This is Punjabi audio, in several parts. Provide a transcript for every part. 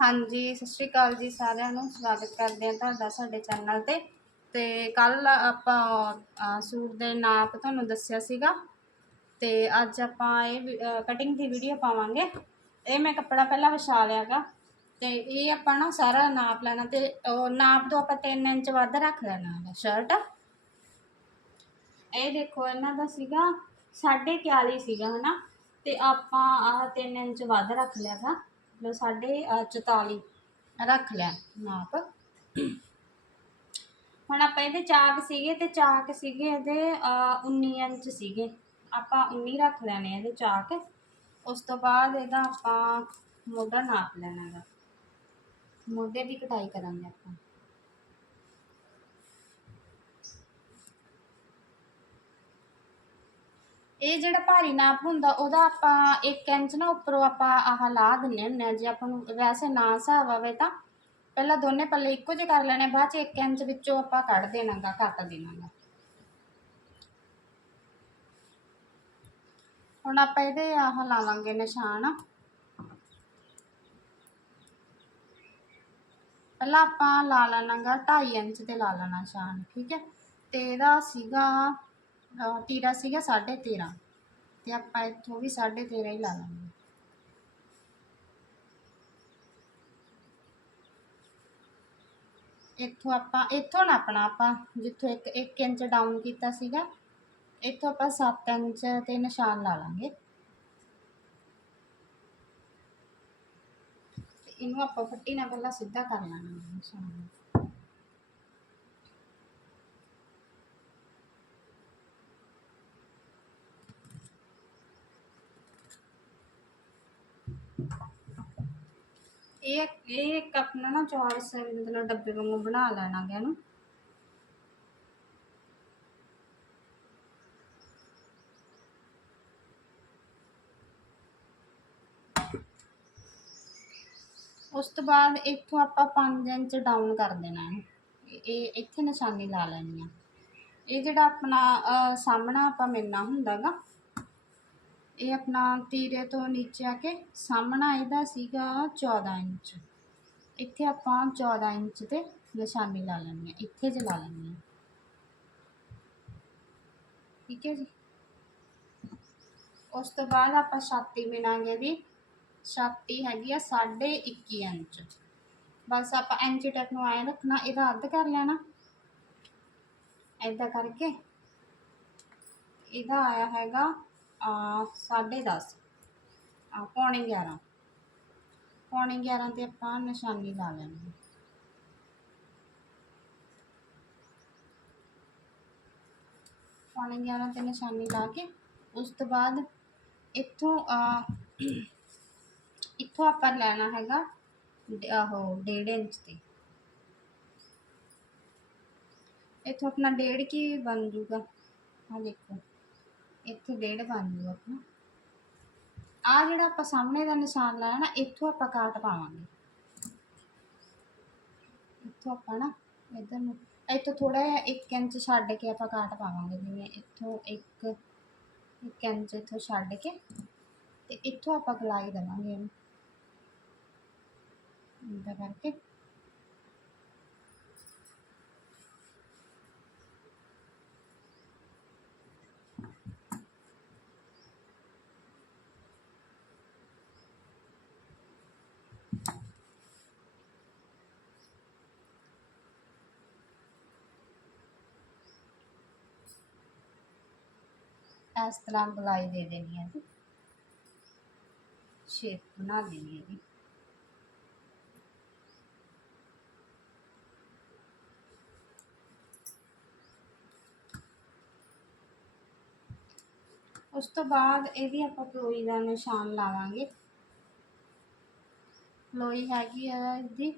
ਹਾਂਜੀ, ਸਤਿ ਸ਼੍ਰੀ ਅਕਾਲ ਜੀ ਸਾਰਿਆਂ ਨੂੰ। ਸਵਾਗਤ ਕਰਦੇ ਹਾਂ ਤੁਹਾਡਾ ਸਾਡੇ ਚੈਨਲ ਤੇ। ਤੇ ਕੱਲ ਆਪਾਂ ਸੂਟ ਦੇ ਨਾਪ ਤੁਹਾਨੂੰ ਦੱਸਿਆ ਸੀਗਾ। ਤੇ ਅੱਜ ਆਪਾਂ ਇਹ ਕਟਿੰਗ ਦੀ ਵੀਡੀਓ ਪਾਵਾਂਗੇ। ਇਹ ਮੈਂ ਕੱਪੜਾ ਪਹਿਲਾਂ ਵਿਛਾ ਲਿਆਗਾ। ਤੇ ਇਹ ਆਪਾਂ ਨਾ ਸਾਰਾ ਨਾਪ ਲੈਣਾ ਤੇ ਉਹ ਨਾਪ ਤੋਂ ਆਪਾਂ 3 ਇੰਚ ਵੱਧ ਰੱਖ ਲੈਣਾ ਹੈ ਸ਼ਰਟ ਇਹ ਦੇਖੋ, ਇਹਨਾਂ ਦਾ ਸੀਗਾ 41 ਸੀਗਾ, ਹਨਾ? ਤੇ ਆਪਾਂ ਆਹ 3 ਇੰਚ ਵੱਧ ਰੱਖ ਲਿਆਗਾ ਲੋ ਸਾਡੇ 44 ਰੱਖ ਲਿਆ ਨਾਪ। ਹੁਣ ਆਪਾਂ ਇਹਦੇ ਚਾਕ ਸੀਗੇ ਤੇ ਚਾਕ ਸੀਗੇ ਇਹਦੇ ਅਹ, 19 ਇੰਚ ਸੀਗੇ। ਆਪਾਂ 19 ਰੱਖ ਲੈਣੇ ਇਹਦੇ ਚਾਕ। ਉਸ ਤੋਂ ਬਾਅਦ ਇਹਦਾ ਆਪਾਂ ਮੋਢਾ ਨਾਪ ਲੈਣਾ ਹੈਗਾ ਮੋਢੇ ਦੀ ਕਟਾਈ ਕਰਾਂਗੇ ਆਪਾਂ। ਇਹ ਜਿਹੜਾ ਭਾਰੀ ਨਾਪ ਹੁੰਦਾ, ਉਹਦਾ ਆਪਾਂ 1 ਇੰਚ ਨਾ ਉੱਪਰੋਂ ਆਪਾਂ ਆਹ ਲਾ ਦਿੰਨੇ ਹੁੰਦੇ ਆ। ਜੇ ਆਪਾਂ ਨੂੰ ਵੈਸੇ ਨਾ ਹਿਸਾਬ ਆਵੇ ਤਾਂ ਪਹਿਲਾਂ ਦੋਨੇ ਪੱਲੇ ਇੱਕੋ ਜਿਹੇ ਕਰ ਲੈਣੇ, ਬਾਅਦ ਚ 1 ਇੰਚ ਵਿੱਚੋਂ ਆਪਾਂ ਕੱਢ ਦੇਣਾਗਾ ਕੱਟ ਦੇਣਾਗਾ। ਹੁਣ ਆਪਾਂ ਇਹਦੇ ਆਹ ਲਾਵਾਂਗੇ ਨਿਸ਼ਾਨ। ਪਹਿਲਾਂ ਆਪਾਂ ਲਾ ਲੈਣਾਗਾ 2.5 ਇੰਚ ਤੇ ਲਾ ਲੈਣਾ ਨਿਸ਼ਾਨ, ਠੀਕ ਹੈ? ਤੇ ਇਹਦਾ ਸੀਗਾ ਅਹ ਤੀਰਾ ਸੀਗਾ 13.5 ਤੇ ਆਪਾਂ ਇੱਥੋਂ ਵੀ 13.5 ਹੀ ਲਾ ਲਾਂਗੇ। ਇੱਥੋਂ ਆਪਾਂ, ਇੱਥੋਂ ਨਾਪਣਾ ਆਪਾਂ, ਜਿੱਥੋਂ ਇੱਕ 1 ਇੰਚ ਡਾਊਨ ਕੀਤਾ ਸੀਗਾ। ਇੱਥੋਂ ਆਪਾਂ 7 ਇੰਚ ਤੇ ਨਿਸ਼ਾਨ ਲਾ ਲਾਂਗੇ। ਤੇ ਇਹਨੂੰ ਆਪਾਂ ਫੱਟੀ ਨਾਲ ਪਹਿਲਾਂ ਸਿੱਧਾ ਕਰ ਲੈਣਾ ਨਿਸ਼ਾਨ ਇਹ ਇਹ ਇੱਕ ਆਪਣਾ ਨਾ ਚੌਰਸ ਮਤਲਬ ਡੱਬੇ ਵਾਂਗੂ ਬਣਾ ਲੈਣਾ ਗਾ ਇਹਨੂੰ ਉਸ ਤੋਂ ਬਾਅਦ ਇੱਥੋਂ ਆਪਾਂ 5 ਇੰਚ ਡਾਊਨ ਕਰ ਦੇਣਾ ਇਹਨੂੰ ਇਹ ਇੱਥੇ ਨਿਸ਼ਾਨੀ ਲਾ ਲੈਣੀ ਆ। ਇਹ ਜਿਹੜਾ ਆਪਣਾ ਅਹ, ਸਾਹਮਣਾ ਆਪਾਂ ਮਿਲਣਾ ਹੁੰਦਾਗਾ ਇਹ ਆਪਣਾ ਤੀਰੇ ਤੋਂ ਨੀਚੇ ਆ ਕੇ ਸਾਹਮਣਾ ਇਹਦਾ ਸੀਗਾ 14 ਇੰਚ। ਇੱਥੇ ਆਪਾਂ 14 ਇੰਚ ਤੇ ਨਿਸ਼ਾਨੀ ਲਾ ਲੈਣੀ ਹੈ, ਇੱਥੇ ਜਲਾ ਲਾ ਲੈਣੀ ਹੈ। ਠੀਕ ਹੈ ਜੀ। ਉਸ ਤੋਂ ਬਾਅਦ ਆਪਾਂ ਛਾਤੀ ਮਿਣਾਂਗੇ ਦੀ ਛਾਤੀ ਹੈਗੀ ਆ 21 ਇੰਚ। ਬਸ ਆਪਾਂ ਇੰਚ ਟੈਕ ਨੂੰ ਐਂ ਰੱਖਣਾ, ਇਹਦਾ ਅੱਧ ਕਰ ਲੈਣਾ। ਐਦਾਂ ਕਰਕੇ ਇਹਦਾ ਆਇਆ ਹੈਗਾ ਸਾਢੇ ਦਸ। ਆ ਪੌਣੇ 11 ਪੌਣੇ 11 ਤੇ ਆਪਾਂ ਨਿਸ਼ਾਨੀ ਲਾ ਲੈਣੀ ਹੈ। ਪੌਣੇ 11 ਤੇ ਨਿਸ਼ਾਨੀ ਲਾ ਕੇ ਉਸ ਤੋਂ ਬਾਅਦ ਇੱਥੋਂ, ਆ, ਇੱਥੋਂ ਆਪਾਂ ਲੈਣਾ ਹੈਗਾ ਡ- ਆਹੋ 1.5 ਇੰਚ ਤੇ। ਇੱਥੋਂ ਆਪਣਾ ਡੇਢ ਕੀ ਬਣ ਜੂਗਾ? ਆ ਦੇਖੋ। ਇੱਥੇ ਡੇਢ ਬਣ ਜੂਗਾ ਆਪਣਾ ਆ ਜਿਹੜਾ ਆਪਾਂ ਸਾਹਮਣੇ ਦਾ ਨਿਸ਼ਾਨ ਲਾਇਆ ਨਾ ਇੱਥੋਂ ਆਪਾਂ ਕਾਟ ਪਾਵਾਂਗੇ ਇੱਥੋਂ ਆਪਾਂ ਨਾ ਇਧਰ ਨੂੰ ਇੱਥੋਂ ਥੋੜਾ ਜਿਹਾ 1 ਇੰਚ ਛੱਡ ਕੇ ਆਪਾਂ ਕਾਟ ਪਾਵਾਂਗੇ ਜਿਵੇਂ ਇੱਥੋਂ 1 1 ਇੰਚ ਇੱਥੋਂ ਛੱਡ ਕੇ ਤੇ ਇੱਥੋਂ ਆਪਾਂ ਗਲਾਈ ਦੇਵਾਂਗੇ ਇਹਨੂੰ ਇੱਦਾਂ ਕਰਕੇ ਇਸ ਤਰ੍ਹਾਂ ਗਲਾਈ ਦੇ ਦੇਣੀ ਹੈ ਜੀ। ਸ਼ੇਪ ਬਣਾ ਦੇਣੀ ਹੈ ਜੀ। ਉਸ ਤੋਂ ਬਾਅਦ ਇਹਦੀ ਆਪਾਂ ਪਲੋਈ ਦਾ ਨਿਸ਼ਾਨ ਲਾਵਾਂਗੇ। ਪਲੋਈ ਹੈਗੀ ਆ ਇਹਦੀ।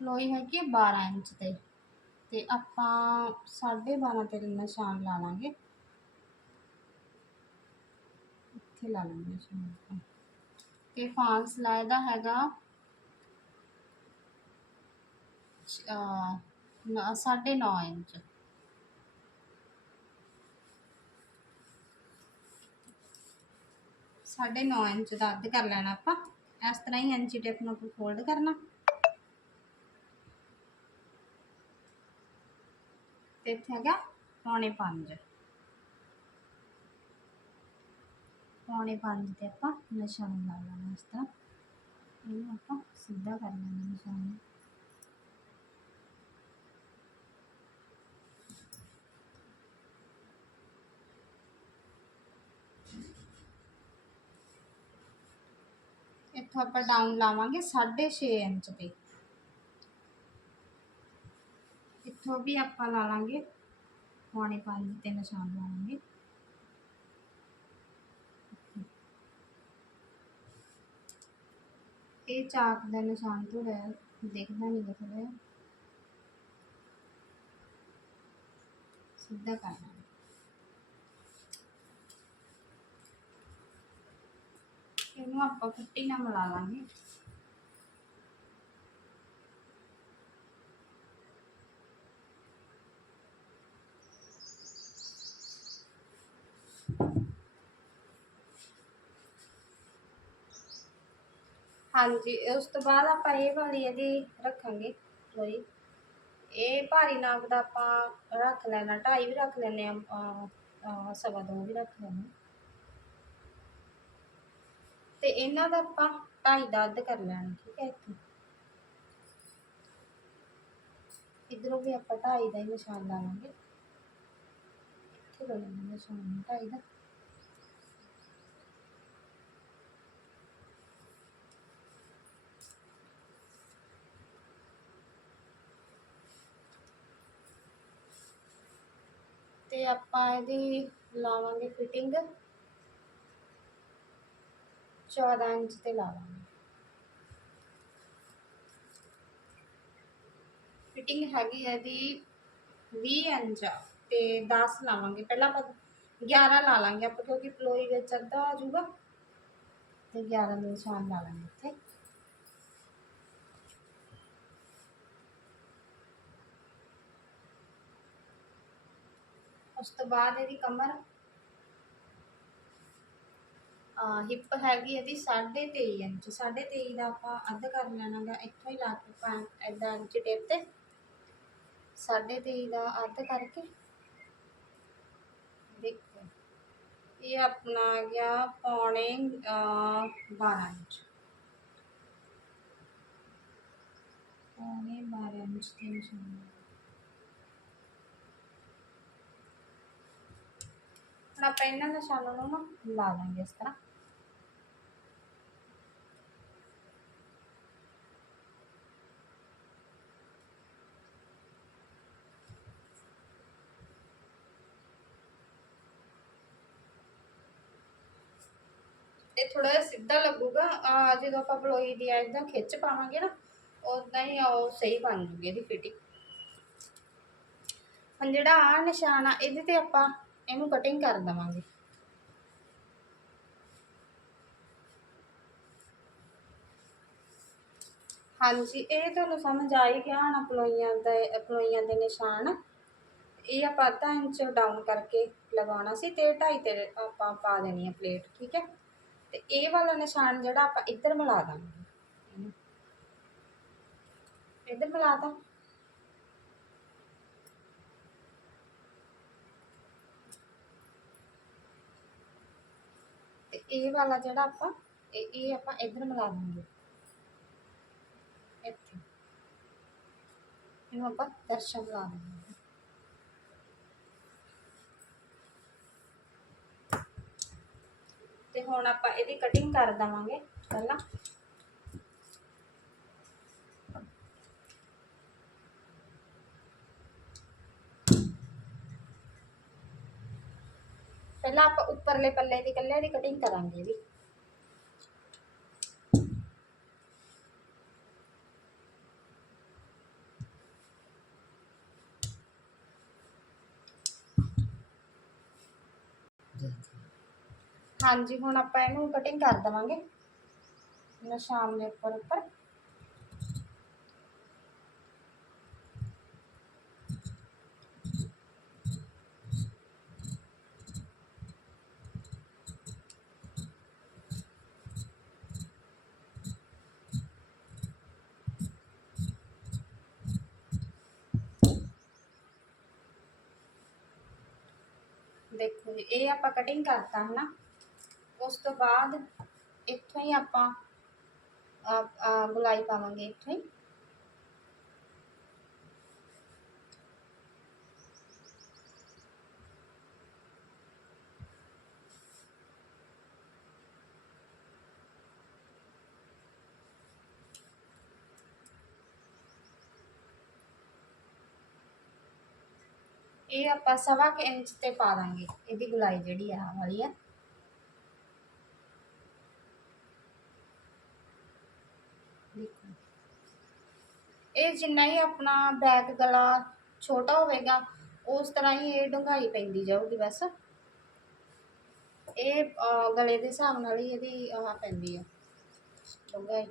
ਪਲੋਈ ਹੈਗੀ ਆ 12 ਇੰਚ ਤੇ। ਤੇ ਆਪਾਂ 12.5 ਤੇ ਨਿਸ਼ਾਨ ਲਾ ਲਾਂਗੇ। ਇੱਥੇ ਲਾ ਲਾਂਗੇ ਨਿਸ਼ਾਨ ਆਪਾਂ। ਤੇ ਫਾਸਲਾ ਇਹਦਾ ਹੈਗਾ ਅ, ਨ- ਸਾਢੇ 9 ਇੰਚ। 9.5 ਇੰਚ ਦਾ ਅੱਧ ਕਰ ਲੈਣਾ ਆਪਾਂ। ਇਸ ਤਰ੍ਹਾਂ ਹੀ ਇੰਚੀ ਟੇਪ ਨੂੰ ਫੋਲਡ ਕਰਨਾ। ਤੇ ਇੱਥੇ ਹੈਗਾ ਪੌਣੇ 5 ਪੌਣੇ 5 ਤੇ ਆਪਾਂ ਨਿਸ਼ਾਨ ਲਾ ਲੈਣਾ ਇਸ ਤਰ੍ਹਾਂ। ਇਹਨੂੰ ਆਪਾਂ ਸਿੱਧਾ ਕਰ ਲੈਣਾ ਨਿਸ਼ਾਨ ਇੱਥੋਂ ਆਪਾਂ ਡਾਊਨ ਲਾਵਾਂਗੇ 6.5 ਇੰਚ ਤੇ। ਇੱਥੋਂ ਵੀ ਆਪਾਂ ਲਾ ਲਾਂਗੇ, ਪੌਣੇ 5 ਤੇ ਨਿਸ਼ਾਨ ਲਾਵਾਂਗੇ ਇਹ ਚਾਕ ਦਾ ਨਿਸ਼ਾਨ ਥੋੜਾ ਦੇਖਦਾ ਨਹੀਂ ਗਾ ਥੋੜਾ ਸਿੱਧਾ ਕਰਨਾ ਇਹਨੂੰ ਆਪਾਂ ਫੱਟੀ ਨਾਲ ਮਿਲਾ ਲਾਂਗੇ। ਹਾਂਜੀ ਉਸ ਤੋਂ ਬਾਅਦ ਆਪਾਂ ਇਹ ਵਾਲੀ ਇਹਦੀ ਰੱਖਾਂਗੇ ਲੋਈ ਇਹ ਭਾਰੀ ਨਾਪ ਦਾ ਆਪਾਂ ਰੱਖ ਲੈਣਾ, ਢਾਈ ਵੀ ਰੱਖ ਲੈਣੇ ਆ ਸਵਾ ਦੋ ਵੀ ਰੱਖ ਲੈਣੇ ਤੇ ਇਹਨਾਂ ਦਾ ਆਪਾਂ ਢਾਈ ਦਾ ਅੱਧ ਕਰ ਲੈਣਾ, ਠੀਕ ਹੈ ਇੱਥੇ। ਇਧਰੋਂ ਵੀ ਆਪਾਂ ਢਾਈ ਦਾ ਹੀ ਨਿਸ਼ਾਨ ਲਾਵਾਂਗੇ ਇੱਥੇ ਲਾ ਲਾਂਗੇ ਨਿਸ਼ਾਨ, ਢਾਈ ਦਾ ਤੇ ਆਪਾਂ ਇਹਦੀ ਲਾਵਾਂਗੇ ਫਿਟਿੰਗ 14 ਇੰਚ ਤੇ ਲਾਵਾਂਗੇ। ਫਿਟਿੰਗ ਹੈਗੀ ਹੈ ਇਹਦੀ 20 ਇੰਚ ਤੇ 10 ਲਾਵਾਂਗੇ। ਪਹਿਲਾਂ ਆਪਾਂ 11 ਲਾ ਲਾਂਗੇ ਆਪਾਂ, ਕਿਉਂਕਿ ਪਲੋਈ ਵਿੱਚ ਅੱਧਾ ਆ ਜਾਊਗਾ। ਤੇ 11 ਦੇ ਨਿਸ਼ਾਨ ਲਾ ਲਾਂਗੇ ਇੱਥੇ। ਉਸ ਤੋਂ ਬਾਅਦ ਇਹਦੀ ਕਮਰ ਹਿੱਪ ਹੈਗੀ ਇਹਦੀ 23.5 ਇੰਚ। 23.5 ਦਾ ਆਪਾਂ ਅੱਧ ਕਰ ਲੈਣਾ ਇੱਥੋਂ ਹੀ ਲਾ ਕੇ ਆਪਾਂ ਐਦਾਂ ਇੰਚ ਟੇਪ ਤੇ। 23.5 ਦਾ ਅੱਧ ਕਰਕੇ। ਦੇਖੋ, ਇਹ ਆਪਣਾ ਆ ਗਿਆ ਪੌਣੇ 12 ਇੰਚ। ਪੌਣੇ 12 ਇੰਚ ਤੇ ਨਿਸ਼ਾਨ ਹੁਣ ਆਪਾਂ ਇਹਨਾਂ ਨਿਸ਼ਾਨਾਂ ਨੂੰ ਨਾ ਲਾ ਲਾਂਗੇ ਇਸ ਤਰ੍ਹਾਂ। ਇਹ ਥੋੜਾ ਜਿਹਾ ਸਿੱਧਾ ਲੱਗੂਗਾ। ਆ ਜਦੋਂ ਆਪਾਂ ਬਲੋਈ ਦੀ ਇਦਾਂ ਖਿੱਚ ਪਾਵਾਂਗੇ ਨਾ ਉਦਾਂ ਹੀ ਉਹ ਸਹੀ ਬਣ ਜੂਗੀ ਇਹਦੀ ਫਿਟਿੰਗ ਹੁਣ ਜਿਹੜਾ ਆ ਨਿਸ਼ਾਨ ਆ ਇਹਦੇ ਤੇ ਆਪਾਂ ਇਹਨੂੰ ਕਟਿੰਗ ਕਰ ਦਵਾਂਗੇ। ਹਾਂਜੀ, ਇਹ ਤੁਹਾਨੂੰ ਸਮਝ ਆ ਹੀ ਗਿਆ ਹੋਣਾ ਪਲੋਈਆਂ ਦੇ ਪਲੋਈਆਂ ਦੇ ਨਿਸ਼ਾਨ। ਇਹ ਆਪਾਂ ਅੱਧਾ ਇੰਚ ਡਾਊਨ ਕਰਕੇ ਲਗਾਉਣਾ ਸੀ ਤੇ ਢਾਈ ਤੇ ਆਪਾਂ ਪਾ ਦੇਣੀ ਹੈ ਪਲੇਟ ਠੀਕ ਹੈ? ਤੇ ਇਹ ਵਾਲਾ ਨਿਸ਼ਾਨ ਜਿਹੜਾ ਆਪਾਂ ਇੱਧਰ ਮਿਲਾ ਦਾਂਗੇ। ਇੱਧਰ ਮਿਲਾ ਦਾਂ ਤੇ ਇਹ ਵਾਲਾ ਜਿਹੜਾ ਆਪਾਂ, ਇਹ ਇਹ ਆਪਾਂ ਇੱਧਰ ਮਿਲਾ ਦਾਂਗੇ ਇੱਥੇ। ਇਹਨੂੰ ਆਪਾਂ ਦਰਸ਼ਨ ਲਾ ਦਾਂਗੇ ਤੇ ਹੁਣ ਆਪਾਂ ਇਹਦੀ ਕਟਿੰਗ ਕਰ ਦਵਾਂਗੇ ਪਹਿਲਾਂ। ਪਹਿਲਾਂ ਆਪਾਂ ਉੱਪਰਲੇ ਪੱਲੇ ਦੀ ਕੱਲੇ ਦੀ ਕਟਿੰਗ ਕਰਾਂਗੇ ਵੀ ਹਾਂਜੀ, ਹੁਣ ਆਪਾਂ ਇਹਨੂੰ ਕਟਿੰਗ ਕਰ ਦਵਾਂਗੇ। ਨਿਸ਼ਾਨ ਦੇ ਉੱਪਰ ਉੱਪਰ ਦੇਖੋ ਜੀ, ਇਹ ਆਪਾਂ ਕਟਿੰਗ ਕਰਤਾ ਹਨਾ। ਉਸ ਤੋਂ ਬਾਅਦ ਇੱਥੋਂ ਹੀ ਆਪਾਂ ਆ ਗੁਲਾਈ ਪਾਵਾਂਗੇ, ਇੱਥੋਂ ਹੀ। ਇਹ ਆਪਾਂ ਸਵਾ ਕੁ ਇੰਚ ਤੇ ਪਾ ਦਾਂਗੇ। ਇਹਦੀ ਗੁਲਾਈ ਜਿਹੜੀ ਆ ਆਹ ਵਾਲੀ ਆ। ਦੇਖੋ ਇਹ ਜਿੰਨਾ ਹੀ ਆਪਣਾ ਬੈਕ ਗਲਾ ਛੋਟਾ ਹੋਵੇਗਾ ਉਸ ਤਰ੍ਹਾਂ ਹੀ ਇਹ ਡੂੰਘਾਈ ਪੈਂਦੀ ਜਾਊਗੀ ਬਸ। ਇਹ ਅਹ, ਗਲੇ ਦੇ ਹਿਸਾਬ ਨਾਲ ਹੀ ਇਹਦੀ ਆਹ ਪੈਂਦੀ ਆ ਡੂੰਘਾਈ।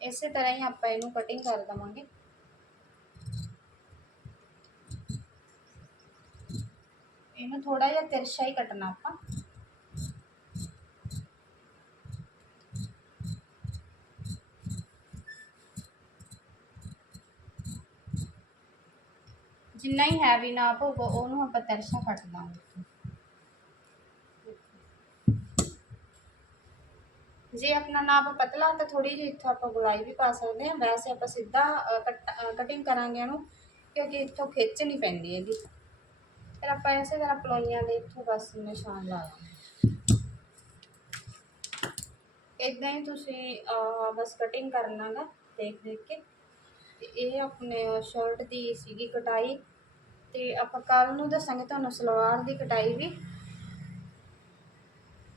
ਇਸੇ ਤਰ੍ਹਾਂ ਹੀ ਆਪਾਂ ਇਹਨੂੰ ਕਟਿੰਗ ਕਰ ਦਵਾਂਗੇ। ਇਹਨੂੰ ਥੋੜਾ ਜਿਹਾ ਤਿਰਛਾ ਹੀ ਕੱਟਣਾ ਆਪਾਂ। ਜਿੰਨਾ ਹੀ ਹੈਵੀ ਨਾਪ ਹੋਊਗਾ, ਉਹਨੂੰ ਆਪਾਂ ਤਿਰਛਾ ਕੱਟ ਦਾਂਗੇ। ਜੇ ਆਪਣਾ ਨਾਪ ਪਤਲਾ ਤਾਂ ਥੋੜੀ ਜਿਹੀ ਇੱਥੋਂ ਆਪਾਂ ਗੁਲਾਈ ਵੀ ਪਾ ਸਕਦੇ ਹਾਂ। ਵੈਸੇ ਆਪਾਂ ਸਿੱਧਾ ਕਟਿੰਗ ਕਰਾਂਗੇ ਇਹਨੂੰ, ਕਿਉਂਕਿ ਇੱਥੋਂ ਖਿੱਚ ਨਹੀਂ ਪੈਂਦੀ ਇਹਦੀ ਫਿਰ ਆਪਾਂ ਇਸੇ ਤਰ੍ਹਾਂ ਪਲੋਈਆਂ ਦੇ ਇੱਥੋਂ ਬਸ ਨਿਸ਼ਾਨ ਲਾ ਲਾਂਗੇ। ਇਦਾਂ ਹੀ ਤੁਸੀਂ ਬਸ ਕਟਿੰਗ ਕਰ ਲਾਂਗਾ ਦੇਖ ਦੇਖ ਕੇ। ਤੇ ਇਹ ਆਪਣੇ ਸ਼ਰਟ ਦੀ ਸੀਗੀ ਕਟਾਈ। ਤੇ ਆਪਾਂ ਕੱਲ ਨੂੰ ਦੱਸਾਂਗੇ ਤੁਹਾਨੂੰ ਸਲਵਾਰ ਦੀ ਕਟਾਈ ਵੀ।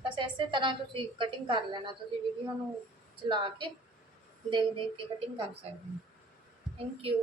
ਬਸ ਇਸੇ ਤਰ੍ਹਾਂ ਤੁਸੀਂ ਕਟਿੰਗ ਕਰ ਲੈਣਾ, ਤੁਸੀਂ ਵੀਡੀਓ ਨੂੰ ਚਲਾ ਕੇ ਦੇਖ ਦੇਖ ਕੇ ਕਟਿੰਗ ਕਰ ਸਕਦੇ ਹੋ। Thank you